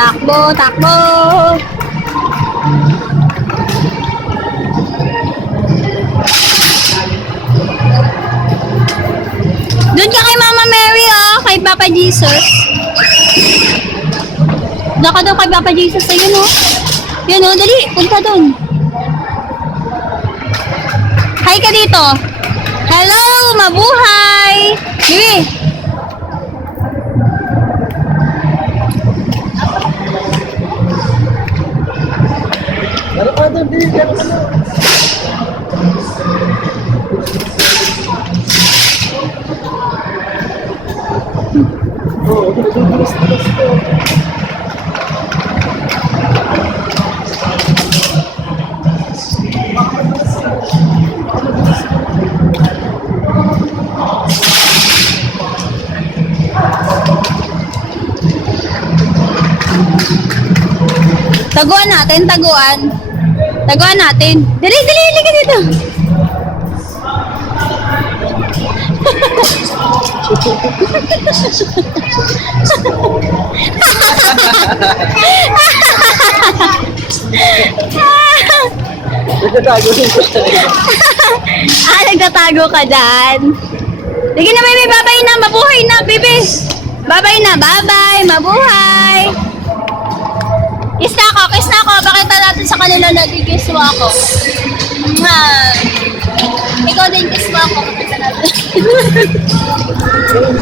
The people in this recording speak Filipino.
Takbo, takbo. Doon ka kay Mama Mary, oh. Kay Papa Jesus. Doon ka doon kay Papa Jesus. Ayun, oh. Yun, oh. Dali. Punta doon. Hi ka dito. Hello, mabuhay. Bibi. Taguan natin, taguan. Taguan natin. Dali, dali, dali ka dito. Nagtatago ka dyan. Sige na, baby, babay na, mabuhay na, baby. Babay na, babay, mabuhay. Kiss na ako, kiss na ako. Pakita natin sa kanila na kiss mo ako. Ikaw din kiss mo ako. Pakita natin.